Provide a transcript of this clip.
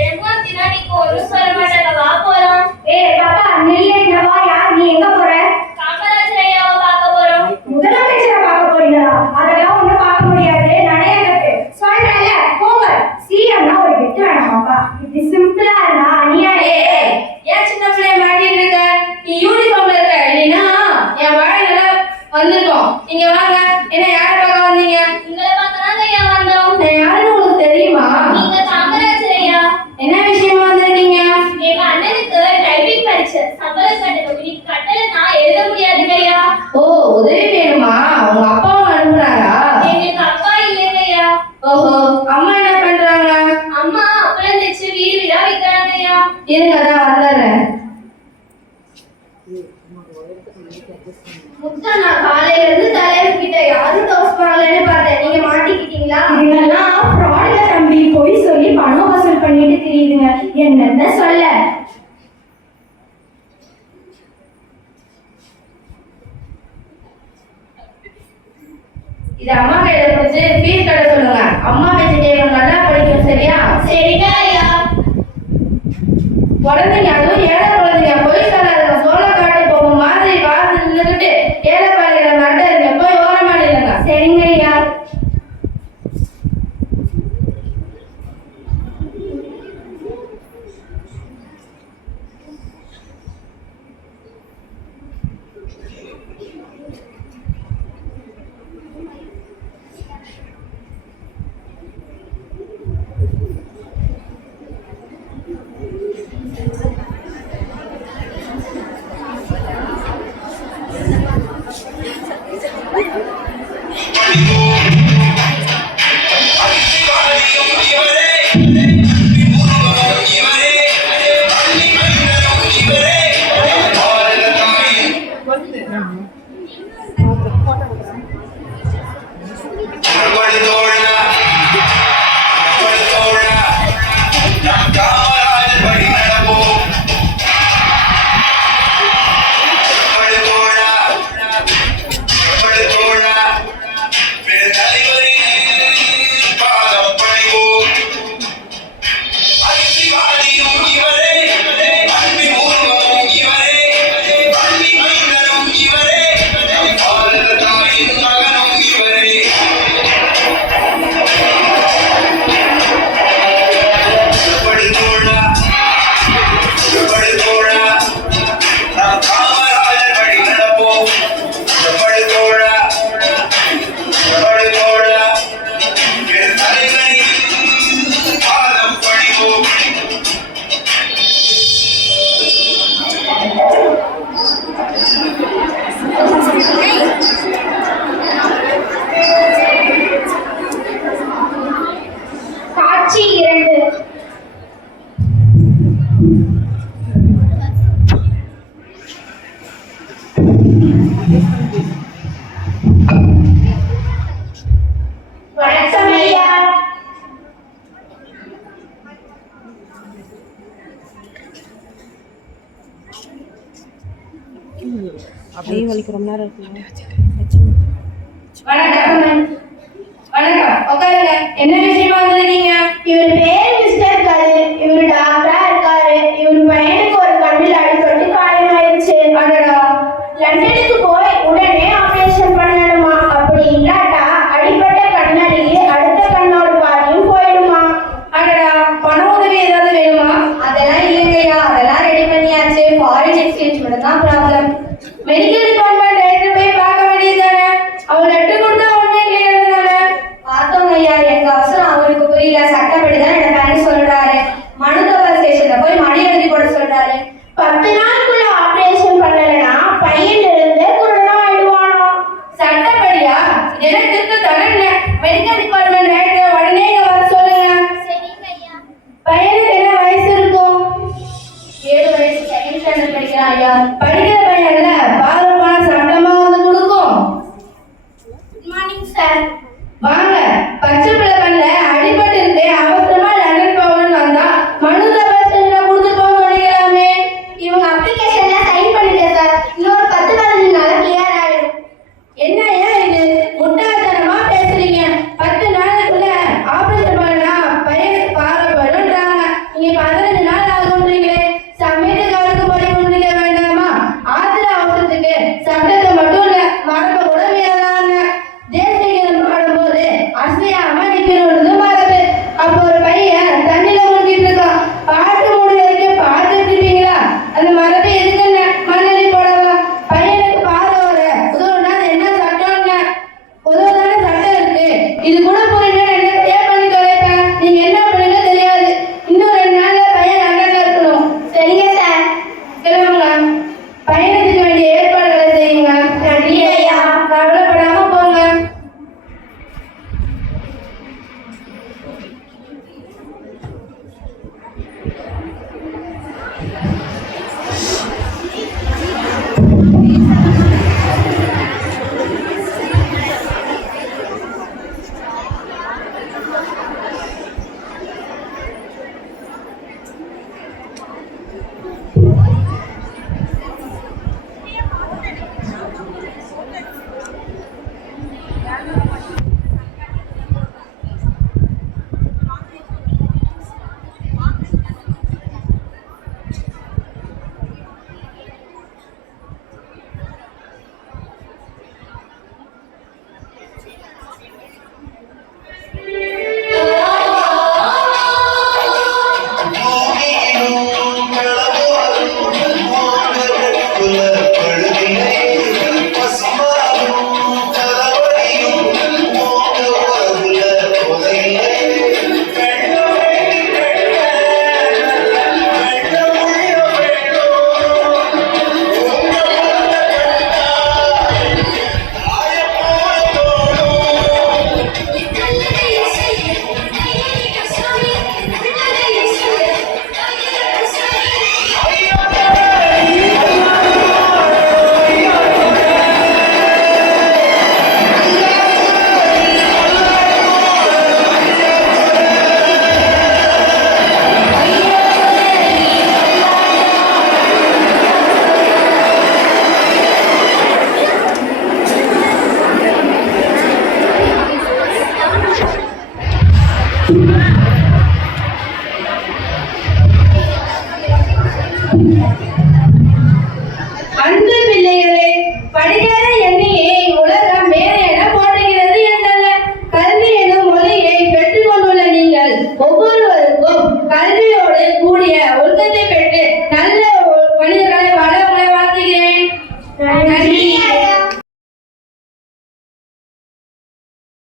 எனக்கும் தினானிக்கு ஒன்றும் சொல்ல மாட்டாங்க. வா போலாம். பாப்பா நில்லுங்க, வா. யார் நீ? எங்க போற? காமராஜர் ஐயாவை பார்க்க போறோம். முதலமைச்சரை பார்க்க போறீங்களா? அதெல்லாம் ஒண்ணும் பார்க்க முடியாது. நடையகட்டு சொல்றேன்ல, போங்க. சீரியம்னா ஒரு கெட்டு வேணாமாப்பா. இது சிம்பிளா இருந்தா நீயா? ஏன் சின்ன பிள்ளைய மாட்டிட்டு இருக்க? நீ யூனிஃபார்ம்ல இருக்க இல்லைன்னா என் வாயில வந்திருக்கோம். நீங்க வாங்க. என்ன யாரை பார்க்க வந்தீங்க? உங்களை பார்க்கறாங்க ஐயா வந்தோம். நான் யாருன்னு உங்களுக்கு தெரியுமா? நீங்க காமராஜர் ஐயா. என்ன விஷயமா வந்திருக்கீங்க? எங்க அண்ணனுக்கு டைப்பிங் பரீட்சை சம்பள கட்டணம் இன்னைக்கு கட்டல நான் எழுத முடியாதுங்க ஐயா. ஓ, உதவி வேணுமா? உங்க அப்பாவும் அனுப்புனாரா? எங்களுக்கு அப்பா இல்லைங்க ஐயா. ஓஹோ, அம்மா என்ன பண்றாங்க? அம்மா அப்பளம் தைச்சு வீடு வீடா வைக்கிறாங்க ஐயா. இருங்க, நான் வந்துடுறேன். முத்தா, நான் காலையில இருந்து தலைவர் கிட்ட யாரும் டோஸ் பண்ணலன்னு பார்த்தேன். நீங்க மாட்டிக்கிட்டீங்களா? இதெல்லாம் ஃப்ராட்ல தம்பி. போய் சொல்லி பணம் வசூல் பண்ணிட்டு தெரியுதுங்க. என்னென்ன சொல்ல. இது அம்மா கையில கொடுத்து ஃபீஸ் கட்ட சொல்லுங்க. அம்மா பேச்சு கேட்கணும், நல்லா படிக்கணும். சரியா? சரிங்க ஐயா. குழந்தைங்க, அதுவும் ஏழை குழந்தைங்க போய் சொல்லாதுங்க. சோள காட்டு போக மாதிரி பார்த்து நின்றுட்டு ஏழை குழந்தைகளை மிரட்டாதுங்க. போய் ஓரமா நில்லுங்க. சரிங்க ஐயா. காட்சி 2. வணக்கம் ஐயா. அப்படியே வலிக்கு ரொம்ப நேரம் இருக்குங்க. வணக்கம். வணக்கம், உட்காருங்க. என்ன விஷயமா வந்திருக்கீங்க? இவர் பேர் மிஸ்டர் கல். இவர் டாக்டரா இருக்காரு. இவர் பையனுக்கு ஒரு கண்ணில் அடிபட்டு காயமாயிருச்சு. அடடா. லண்டனுக்கு போய் உடனே ஆபரேஷன் பண்ணணுமா? அப்படி இல்லாட்டா அடிபட்ட கண்ணாடியே அடுத்த கண்ணோட பாதியும் போயிடுமா? அடடா, பண உதவி ஏதாவது வேணுமா? அதெல்லாம் இல்லைங்கய்யா, அதெல்லாம் ரெடி பண்ணியாச்சு. ஃபாரின் எக்ஸ்சேஞ்ச் மட்டும் தான் ப்ராப்ளம். மெடிக்கல் டிபார்ட்மெண்ட் டைரக்டர் போய் பார்க்க வேண்டியதுதானே? அவங்க லெட்டர் கொடுத்தா ஒண்ணே இல்லையா? பார்த்தோம் ஐயா, எங்க அவசரம் அவருக்கு புரியல. சட்டப்படி தான் நடக்கான்னு சொல்றாரு. மனுதவர் ஸ்டேஷன்ல போய் மணி எழுதி போட சொல்றாரு. 10 நாளுக்குள்ள ஆபரேஷன் பண்ணலன்னா பையன் இருந்து குருடனா ஆயிடுவானோ. சட்டப்படியா? எனக்கு இருக்க தகவல் மெடிக்கல் டிபார்ட்மெண்ட் டைரக்டர் உடனே இங்க வர சொல்லுங்க. சரிங்க ஐயா. பையனுக்கு என்ன வயசு இருக்கும்? 7 வயசு செகண்ட் ஸ்டாண்டர்ட் படிக்கிறான் ஐயா. படிக்கிற